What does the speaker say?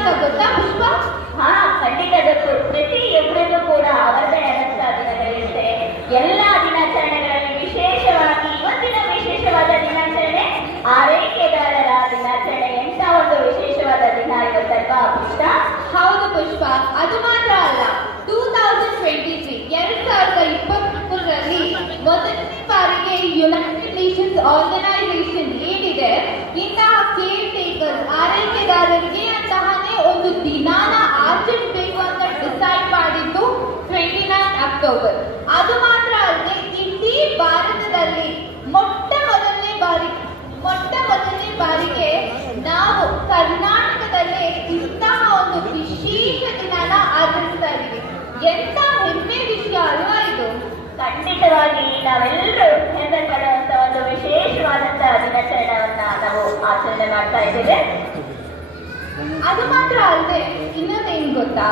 ಅಂತ ಗೊತ್ತಾ ಪುಷ್ಪ? ಹಾ, ಖಂಡಿತ ಗೊತ್ತು. ಪ್ರತಿಯೊಬ್ಬರಿಗೂ ಕೂಡ ಅವರದೇ ಆದಂತಹ ದಿನಗಳಿರುತ್ತೆ. ಎಲ್ಲಾ ದಿನಾಚರಣೆಗಳಲ್ಲಿ ವಿಶೇಷವಾಗಿ ಇವತ್ತಿನ ವಿಶೇಷವಾದ ದಿನಾಚರಣೆ ಆರೈಕೆದಾರರ ದಿನಾಚರಣೆ. ಎಂತ ಒಂದು ವಿಶೇಷವಾದ ದಿನ ಇವತ್ತಲ್ವಾ ಪುಷ್ಪ? ಹೌದು ಪುಷ್ಪ, ಅದು ಮಾತ್ರ ಅಲ್ಲ, 2023 2023ರಲ್ಲಿ ಮೊದಲನೇ ಬಾರಿಗೆ ಯುನೈಟೆಡ್ ನೇಷನ್ಸ್ ಆರ್ಗನೈಸೇಷನ್ ಏನಿದೆ, ಇಂತಹ ಕೇರ್ ಟೇಕರ್ಸ್ ಆರೈಕೆದಾರರಿಗೆ ಅಂತಹನೇ ಒಂದು ದಿನಾನ ಆಚರಿಸಬೇಕು ಅಂತ ಡಿಸೈಡ್ ಮಾಡಿದ್ದು 29 ಅಕ್ಟೋಬರ್. ಅದು ಮಾತ್ರ ಅಲ್ಲದೆ ಇಡೀ ಭಾರತದಲ್ಲಿ ಮೊಟ್ಟ ಮೊದಲನೇ ಬಾರಿಗೆ ನಾವು ಕರ್ನಾಟಕದಲ್ಲೇ ಇಂತಹ ಒಂದು ವಿಶೇಷ ದಿನಾನ ಆಚರಿಸ್ತಾ ಇದ್ದೀವಿ. ಎಂತ ಹೆಮ್ಮೆ ವಿಷಯ ಅಲ್ವಾ ಇದು? ಖಂಡಿತವಾಗಿ ನಾವೆಲ್ಲರೂ ಹೆಮ್ಮೆ ಪಡುವಂತ ಒಂದು ವಿಶೇಷವಾದಂತಹ ದಿನಾಚರಣೆಯನ್ನ ನಾವು ಆಚರಣೆ ಮಾಡ್ತಾ ಇದ್ದೇವೆ. ಅದು ಮಾತ್ರ ಅಲ್ಲದೆ ಇನ್ನೊಂದೇನು ಗೊತ್ತಾ?